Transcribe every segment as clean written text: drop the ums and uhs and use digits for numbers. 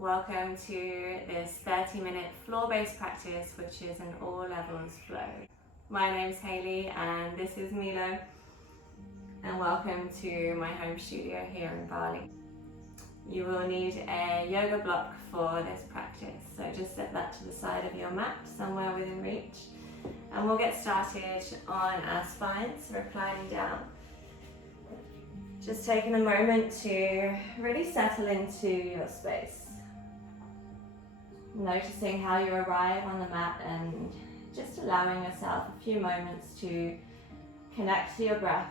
Welcome to this 30-minute floor-based practice, which is an all levels flow. My name's Hayley and this is Milo, and welcome to my home studio here in Bali. You will need a yoga block for this practice, so just set that to the side of your mat, somewhere within reach, and we'll get started on our spines, reclining down. Just taking a moment to really settle into your space. Noticing how you arrive on the mat and just allowing yourself a few moments to connect to your breath.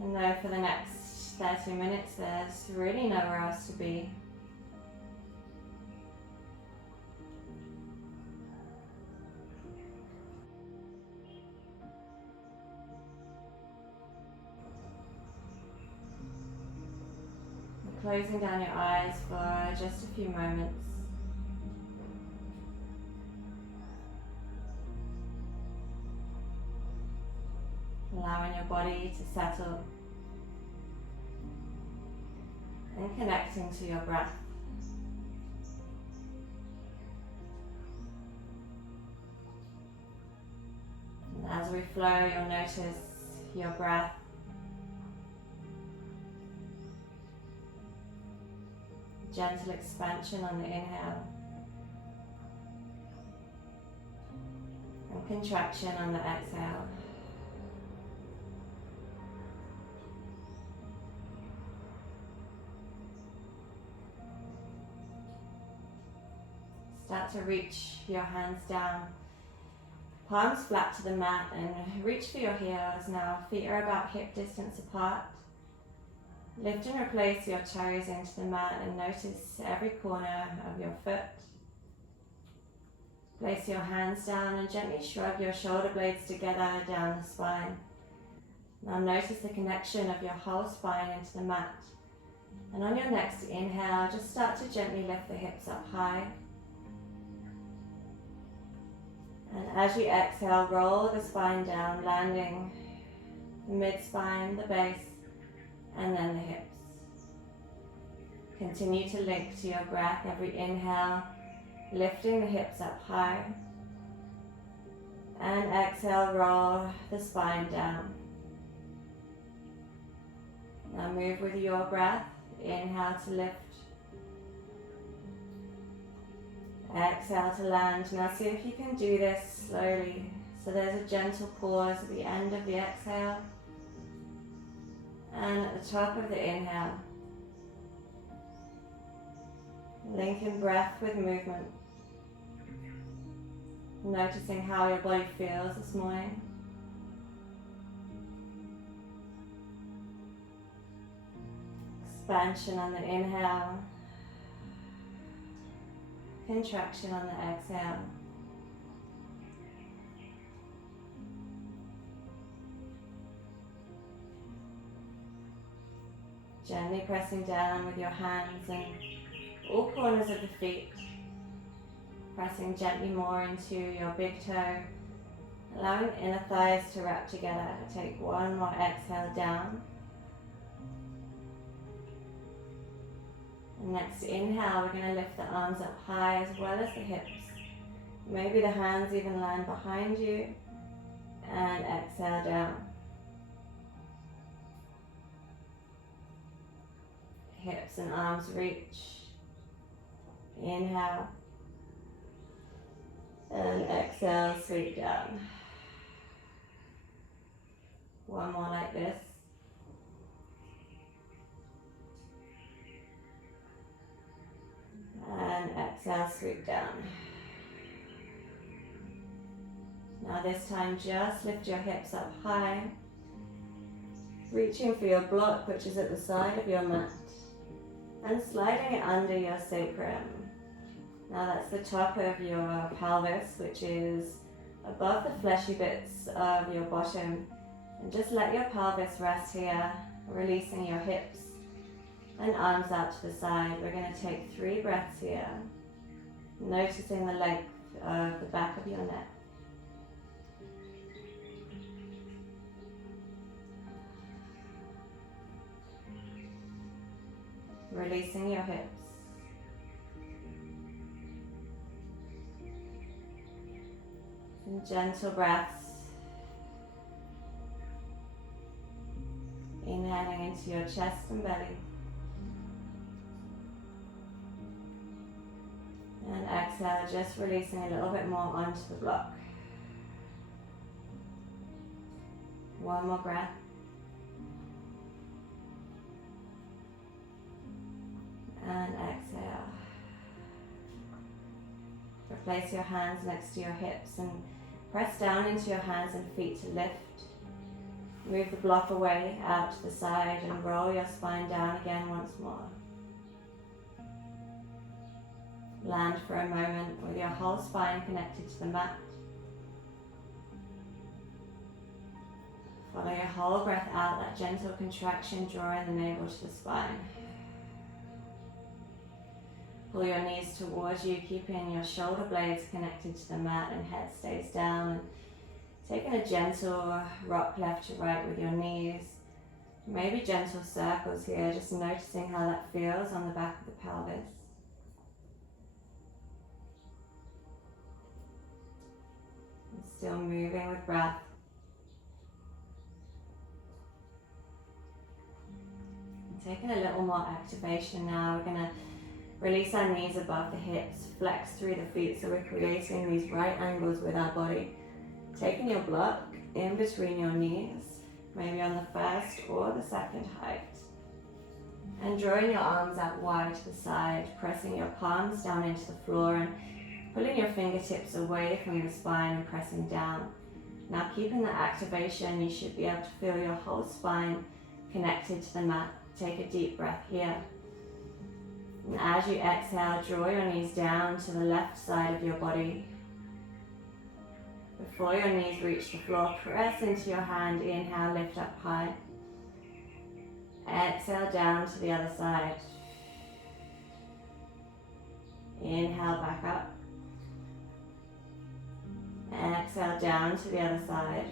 And though for the next 30 minutes there's really nowhere else to be, closing down your eyes for just a few moments. Allowing your body to settle and connecting to your breath. And as we flow, you'll notice your breath gentle expansion on the inhale and contraction on the exhale. Start to reach your hands down, palms flat to the mat, and reach for your heels now. Feet are about hip distance apart. Lift and replace your toes into the mat and notice every corner of your foot. Place your hands down and gently shrug your shoulder blades together down the spine. Now notice the connection of your whole spine into the mat. And on your next inhale, just start to gently lift the hips up high. And as you exhale, roll the spine down, landing the mid-spine, the base, and then the hips. Continue to link to your breath. Every inhale, lifting the hips up high. And exhale, roll the spine down. Now move with your breath. Inhale to lift. Exhale to land. Now see if you can do this slowly. So there's a gentle pause at the end of the exhale and at the top of the inhale. Linking breath with movement. Noticing how your body feels this morning. Expansion on the inhale. Contraction on the exhale. Gently pressing down with your hands and all corners of the feet. Pressing gently more into your big toe. Allowing the inner thighs to wrap together. Take one more exhale down. And next inhale, we're going to lift the arms up high as well as the hips. Maybe the hands even land behind you. And exhale down. Hips and arms reach. Inhale. And exhale, sweep down. One more like this. And exhale, sweep down. Now this time just lift your hips up high. Reaching for your block, which is at the side of your mat. And sliding it under your sacrum. Now that's the top of your pelvis, which is above the fleshy bits of your bottom. And just let your pelvis rest here, releasing your hips and arms out to the side. We're going to take 3 breaths here, noticing the length of the back of your neck. releasing your hips. And gentle breaths. Inhaling into your chest and belly. And exhale, just releasing a little bit more onto the block. One more breath. And exhale. Replace your hands next to your hips and press down into your hands and feet to lift. Move the block away out to the side and roll your spine down again once more. Land for a moment with your whole spine connected to the mat. Follow your whole breath out, that gentle contraction, drawing the navel to the spine. Pull your knees towards you, keeping your shoulder blades connected to the mat and head stays down. And taking a gentle rock left to right with your knees. Maybe gentle circles here, just noticing how that feels on the back of the pelvis. And still moving with breath. And taking a little more activation now, we're going to release our knees above the hips, flex through the feet so we're creating these right angles with our body. Taking your block in between your knees, maybe on the first or the second height. And drawing your arms out wide to the side, pressing your palms down into the floor and pulling your fingertips away from the spine and pressing down. Now keeping that activation, you should be able to feel your whole spine connected to the mat. Take a deep breath here. And as you exhale, draw your knees down to the left side of your body. Before your knees reach the floor, press into your hand. Inhale, lift up high. Exhale, down to the other side. Inhale, back up. Exhale, down to the other side.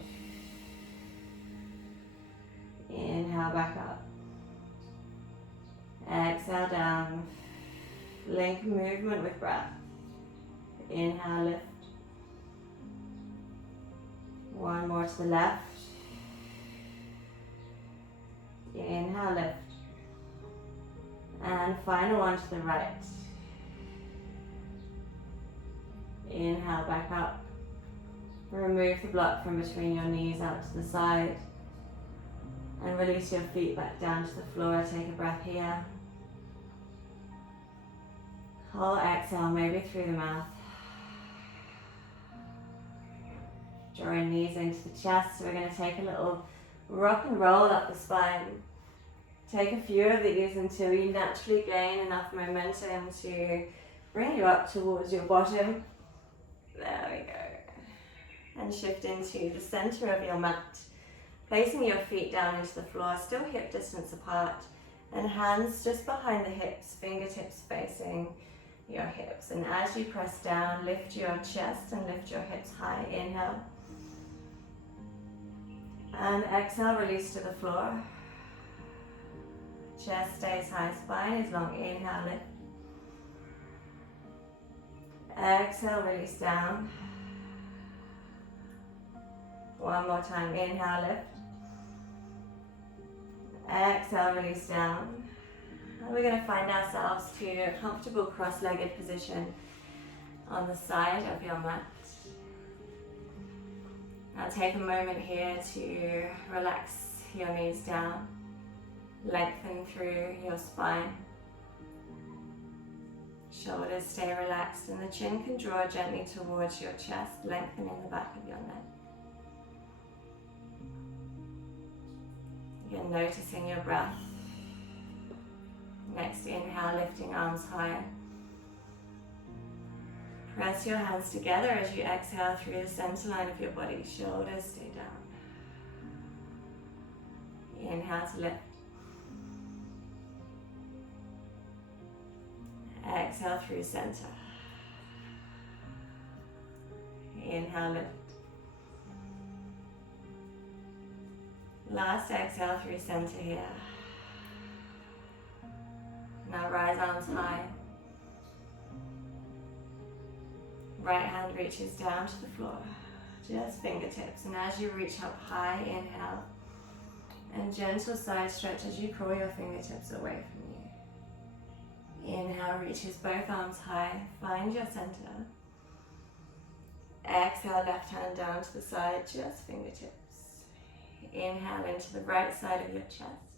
Inhale, back up. Exhale, down. Link movement with breath. Inhale, lift. One more to the left. Inhale, lift. And final one to the right. Inhale, back up. Remove the block from between your knees out to the side. And release your feet back down to the floor. Take a breath here. Whole exhale, maybe through the mouth. Drawing knees into the chest. So we're going to take a little rock and roll up the spine. Take a few of these until you naturally gain enough momentum to bring you up towards your bottom. There we go. And shift into the center of your mat. Placing your feet down into the floor, still hip distance apart. And hands just behind the hips, fingertips facing your hips. And as you press down, lift your chest and lift your hips high. Inhale. And exhale, release to the floor. Chest stays high, spine is long. Inhale, lift. Exhale, release down. One more time. Inhale, lift. Exhale, release down. And we're going to find ourselves to a comfortable cross-legged position on the side of your mat. Now take a moment here to relax your knees down, lengthen through your spine. Shoulders stay relaxed and the chin can draw gently towards your chest, lengthening the back of your neck. Again, noticing your breath. Next inhale, lifting arms high. Press your hands together as you exhale through the center line of your body. Shoulders stay down. Inhale to lift. Exhale through center. Inhale, lift. Last exhale through center here. Now rise arms high. Right hand reaches down to the floor, just fingertips. And as you reach up high, inhale. And gentle side stretch as you crawl your fingertips away from you. Inhale, reaches both arms high. Find your center. Exhale, left hand down to the side, just fingertips. Inhale into the right side of your chest.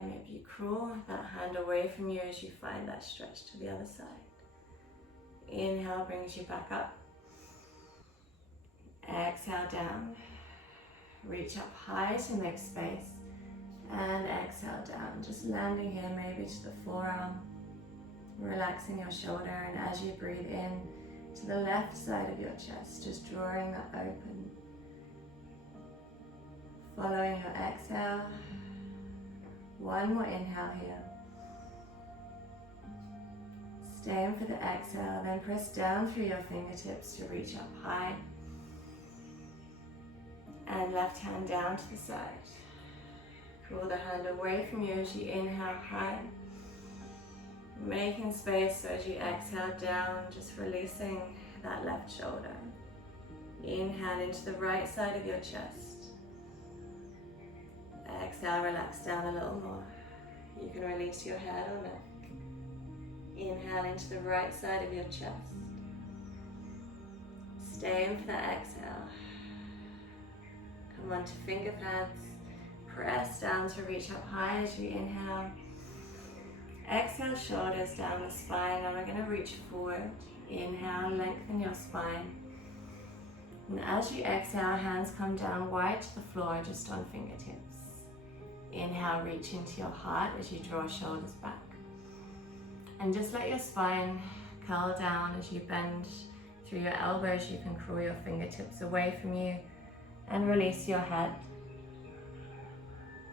And if you crawl that hand away from you as you find that stretch to the other side. Inhale brings you back up. Exhale down. Reach up high to make space. And exhale down. Just landing here maybe to the forearm. Relaxing your shoulder, and as you breathe in to the left side of your chest, just drawing that open. Following your exhale. One more inhale here. Staying for the exhale, then press down through your fingertips to reach up high. And left hand down to the side. Pull the hand away from you as you inhale high. Making space so as you exhale down, just releasing that left shoulder. Inhale into the right side of your chest. Exhale, relax down a little more. You can release your head or neck. Inhale into the right side of your chest. Staying for that exhale. Come onto finger pads. Press down to reach up high as you inhale. Exhale, shoulders down the spine. Now we're going to reach forward. Inhale, lengthen your spine. And as you exhale, hands come down wide to the floor, just on fingertips. Inhale, reach into your heart as you draw shoulders back. And just let your spine curl down as you bend through your elbows. You can crawl your fingertips away from you and release your head.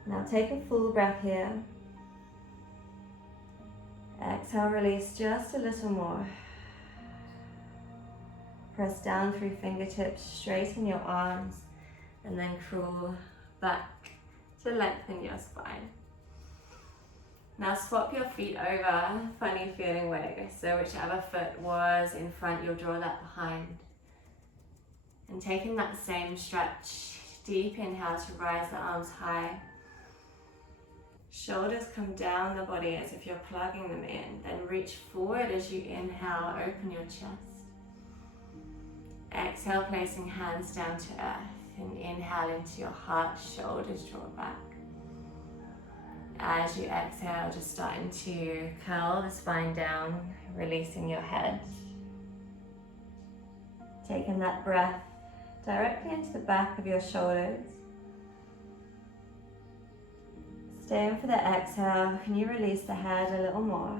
Now take a full breath here. Exhale, release just a little more. Press down through fingertips, straighten your arms, and then crawl back to lengthen your spine. Now swap your feet over, funny feeling way. So whichever foot was in front, you'll draw that behind. And taking that same stretch, deep inhale to rise the arms high. Shoulders come down the body as if you're plugging them in. Then reach forward as you inhale, open your chest. Exhale, placing hands down to earth. And inhale into your heart, shoulders draw back. As you exhale, just starting to curl the spine down, releasing your head. Taking that breath directly into the back of your shoulders. Staying for the exhale, can you release the head a little more?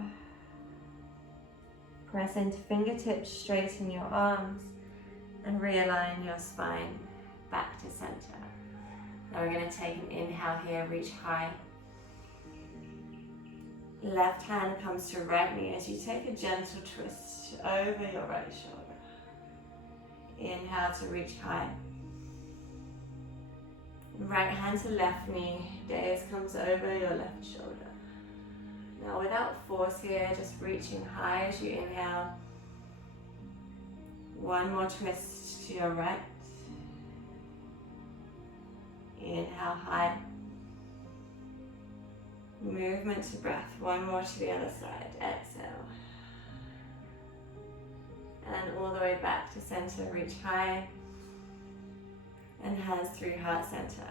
Press into fingertips, straighten your arms, and realign your spine back to center. Now we're going to take an inhale here, reach high. Left hand comes to right knee as you take a gentle twist over your right shoulder. Inhale to reach high. Right hand to left knee, gaze comes over your left shoulder. Now without force here, just reaching high as you inhale. One more twist to your right. Inhale high. Movement to breath, one more to the other side, exhale. And all the way back to center, reach high. And hands through heart center.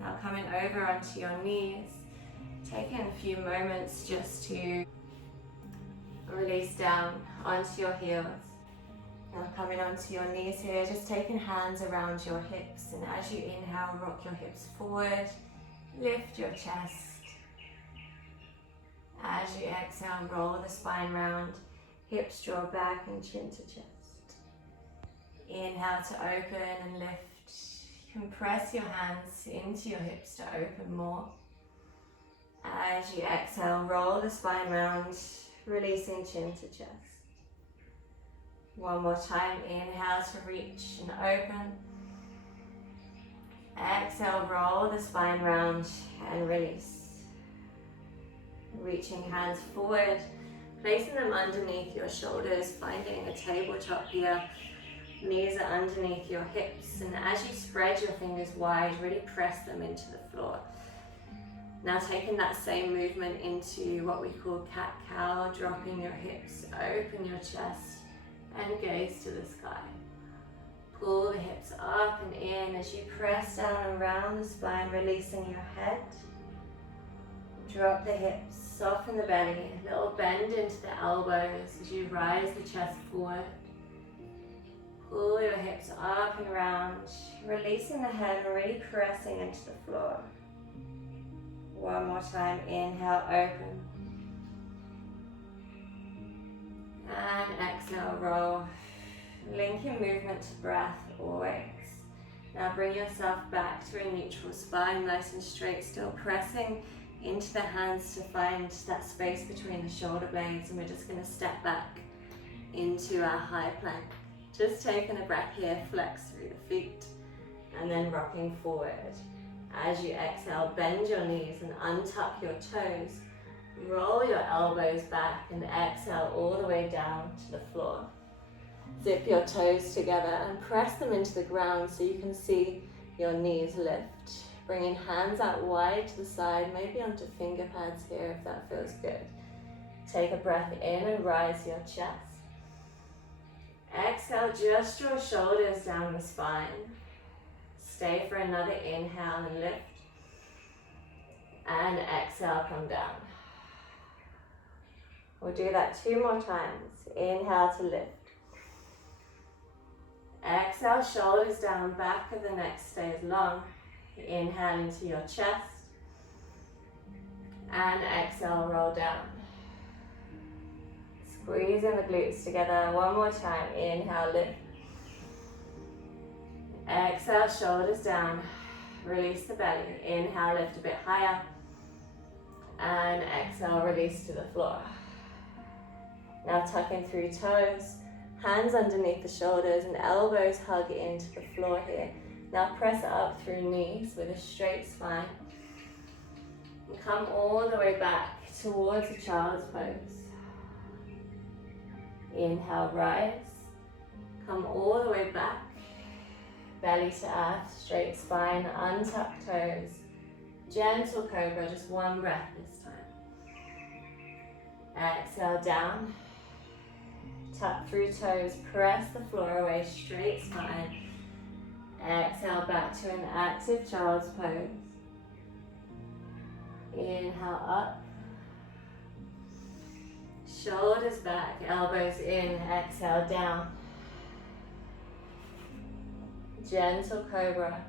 Now coming over onto your knees, taking a few moments just to release down onto your heels. Now coming onto your knees here, just taking hands around your hips, and as you inhale, rock your hips forward, lift your chest. As you exhale, roll the spine round, hips draw back and chin to chest. Inhale to open and lift. Compress your hands into your hips to open more. As you exhale, roll the spine round, releasing chin to chest. One more time, inhale to reach and open. Exhale, roll the spine round and release. Reaching hands forward, placing them underneath your shoulders, finding a tabletop here. Knees are underneath your hips, and as you spread your fingers wide, really press them into the floor. Now taking that same movement into what we call cat-cow, dropping your hips, open your chest, and gaze to the sky. Pull the hips up and in as you press down around the spine, releasing your head. Drop the hips, soften the belly, a little bend into the elbows as you rise the chest forward. Pull your hips up and round, releasing the head and really pressing into the floor. One more time, inhale, open. And exhale, roll. Link your movement to breath always. Now bring yourself back to a neutral spine, nice and straight, still pressing into the hands to find that space between the shoulder blades, and we're just going to step back into our high plank. Just taking a breath here, flex through the feet, and then rocking forward. As you exhale, bend your knees and untuck your toes. Roll your elbows back and exhale all the way down to the floor. Zip your toes together and press them into the ground so you can see your knees lift. Bringing hands out wide to the side, maybe onto finger pads here if that feels good. Take a breath in and rise your chest. Exhale, just your shoulders down the spine. Stay for another inhale and lift. And exhale, come down. We'll do that 2 more times. Inhale to lift. Exhale, shoulders down, back of the neck stays long. Inhale into your chest. And exhale, roll down. Squeezing the glutes together. One more time. Inhale, lift. Exhale, shoulders down. Release the belly. Inhale, lift a bit higher. And exhale, release to the floor. Now tucking through toes. Hands underneath the shoulders and elbows hug into the floor here. Now press up through knees with a straight spine. And come all the way back towards a child's pose. Inhale, rise. Come all the way back. Belly to earth, straight spine, untuck toes. Gentle cobra, just one breath this time. Exhale, down. Tuck through toes, press the floor away, straight spine. Exhale, back to an active child's pose. Inhale, up. Shoulders back, elbows in, exhale, down. Gentle cobra.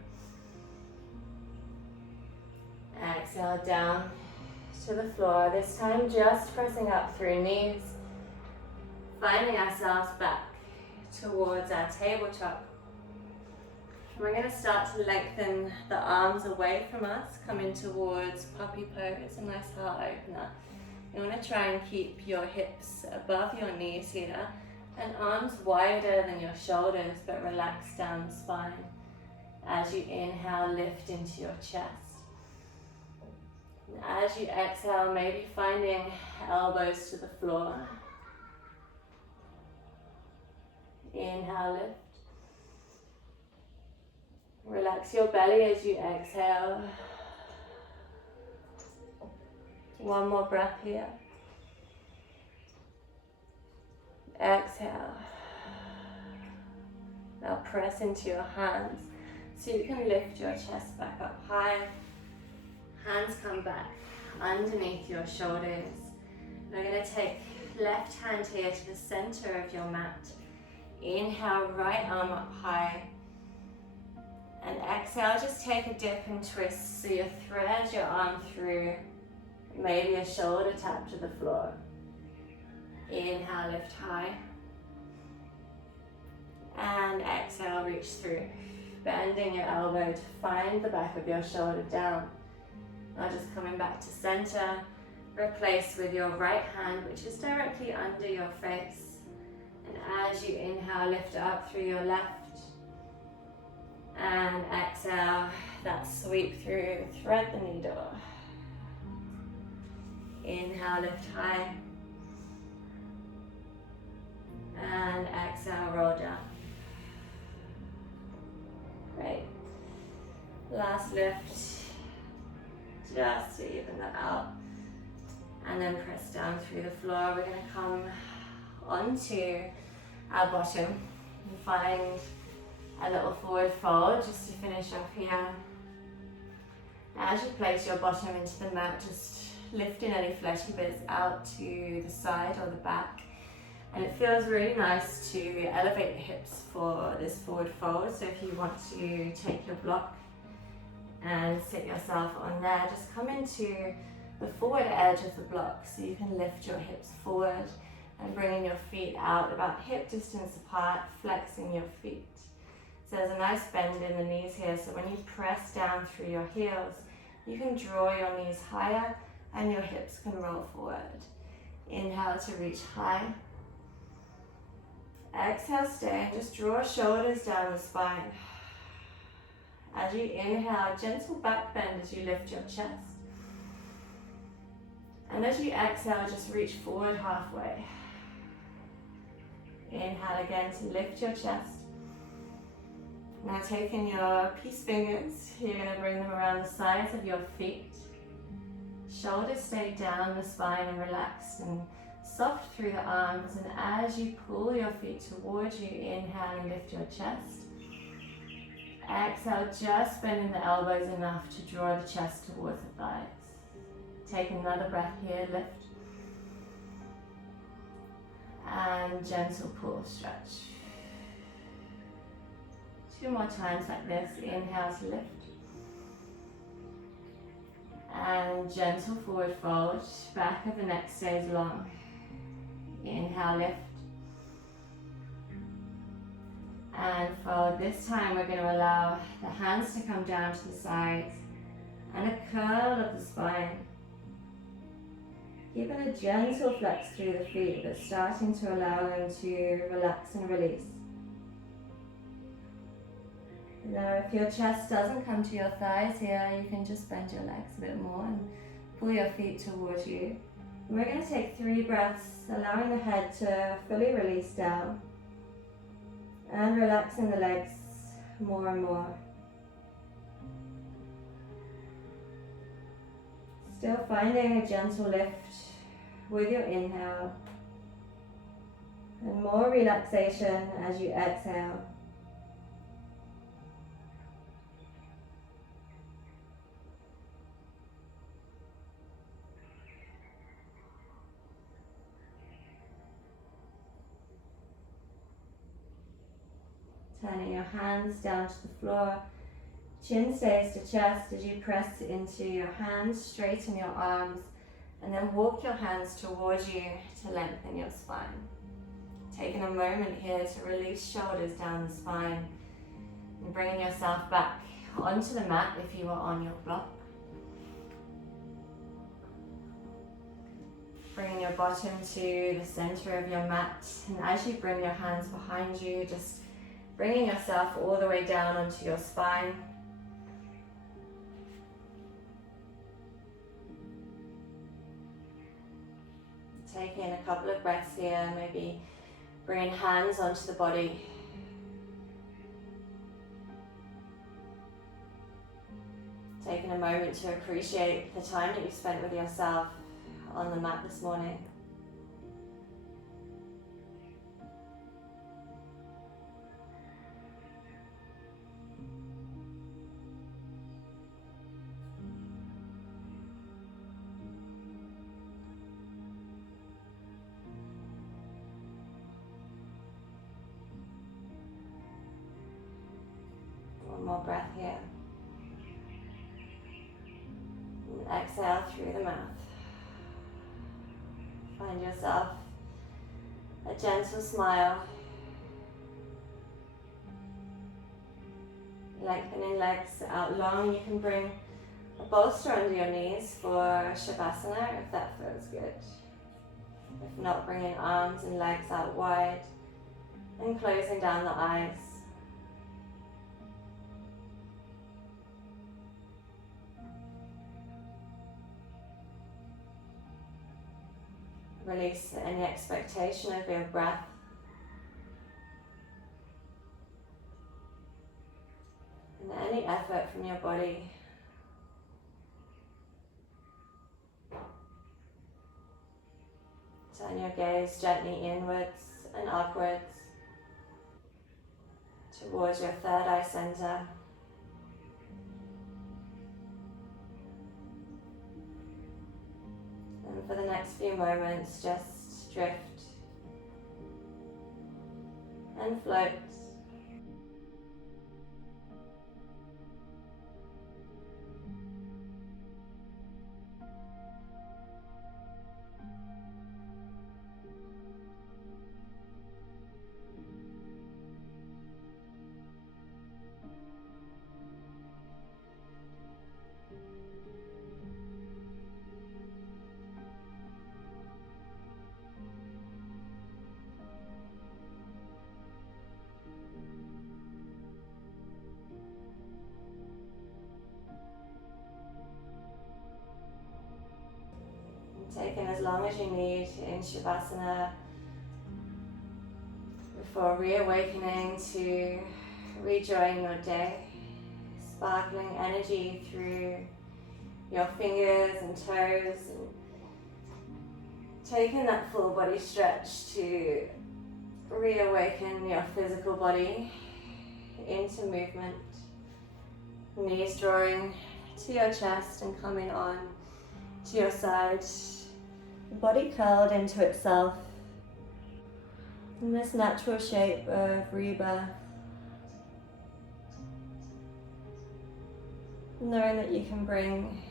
Exhale, down to the floor. This time just pressing up through knees. Finding ourselves back towards our tabletop. We're going to start to lengthen the arms away from us, coming towards puppy pose, a nice heart opener. You want to try and keep your hips above your knees here, and arms wider than your shoulders, but relax down the spine. As you inhale, lift into your chest. And as you exhale, maybe finding elbows to the floor. Inhale, lift. Relax your belly as you exhale. One more breath here. Exhale. Now press into your hands so you can lift your chest back up high. Hands come back underneath your shoulders. We're going to take left hand here to the center of your mat. Inhale, right arm up high. And exhale, just take a dip and twist so you thread your arm through, maybe a shoulder tap to the floor. Inhale, lift high. And exhale, reach through. Bending your elbow to find the back of your shoulder down. Now just coming back to center. Replace with your right hand, which is directly under your face. And as you inhale, lift up through your left. And exhale, that sweep through, thread the needle. Inhale, lift high. And exhale, roll down. Great. Last lift. Just to even that out. And then press down through the floor. We're going to come onto our bottom and find a little forward fold just to finish off here. Now, as you place your bottom into the mat, just lifting any fleshy bits out to the side or the back. And it feels really nice to elevate the hips for this forward fold. So if you want to take your block and sit yourself on there, just come into the forward edge of the block so you can lift your hips forward and bringing your feet out about hip distance apart, flexing your feet. So there's a nice bend in the knees here, so when you press down through your heels, you can draw your knees higher and your hips can roll forward. Inhale to reach high. Exhale, stay, and just draw shoulders down the spine. As you inhale, gentle back bend as you lift your chest. And as you exhale, just reach forward halfway. Inhale again to lift your chest. Now taking your peace fingers, you're going to bring them around the sides of your feet. Shoulders stay down the spine and relaxed and soft through the arms. And as you pull your feet towards you, inhale and lift your chest. Exhale, just bending the elbows enough to draw the chest towards the thighs. Take another breath here, lift. And gentle pull, stretch. 2 more times like this. Inhale to lift. And gentle forward fold. Back of the neck stays long. Inhale, lift. And fold. This time we're going to allow the hands to come down to the sides and a curl of the spine. Keeping a gentle flex through the feet, but starting to allow them to relax and release. Now, if your chest doesn't come to your thighs here, you can just bend your legs a bit more and pull your feet towards you. And we're going to take 3 breaths, allowing the head to fully release down and relaxing the legs more and more. Still finding a gentle lift with your inhale and more relaxation as you exhale. Turning your hands down to the floor. Chin stays to chest as you press into your hands, straighten your arms, and then walk your hands towards you to lengthen your spine. Taking a moment here to release shoulders down the spine and bringing yourself back onto the mat if you are on your block. Bringing your bottom to the center of your mat, and as you bring your hands behind you, just bringing yourself all the way down onto your spine. Taking a couple of breaths here, maybe bringing hands onto the body. Taking a moment to appreciate the time that you spent with yourself on the mat this morning. One more breath here. And exhale through the mouth. Find yourself a gentle smile. Lengthening legs out long. You can bring a bolster under your knees for Shavasana if that feels good. If not, bringing arms and legs out wide and closing down the eyes. Release any expectation of your breath. And any effort from your body. Turn your gaze gently inwards and upwards towards your third eye center. And for the next few moments, just drift and float. Take in as long as you need in Shavasana before reawakening to rejoin your day, sparkling energy through your fingers and toes, and taking that full body stretch to reawaken your physical body into movement. Knees drawing to your chest and coming on to your side. Body curled into itself in this natural shape of rebirth. Knowing that you can bring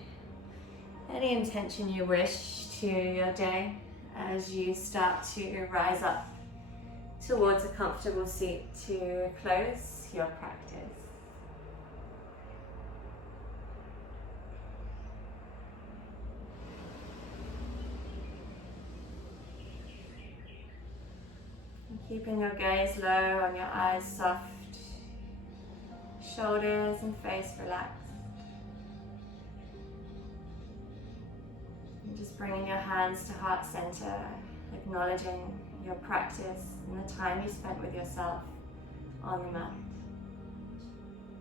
any intention you wish to your day as you start to rise up towards a comfortable seat to close your practice. Keeping your gaze low and your eyes soft, shoulders and face relaxed. And just bringing your hands to heart center, acknowledging your practice and the time you spent with yourself on the mat.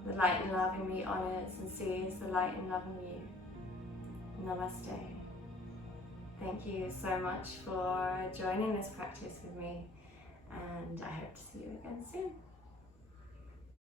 The light and love in me honors and sees the light and love in you. Namaste. Thank you so much for joining this practice with me, and I hope to see you again soon.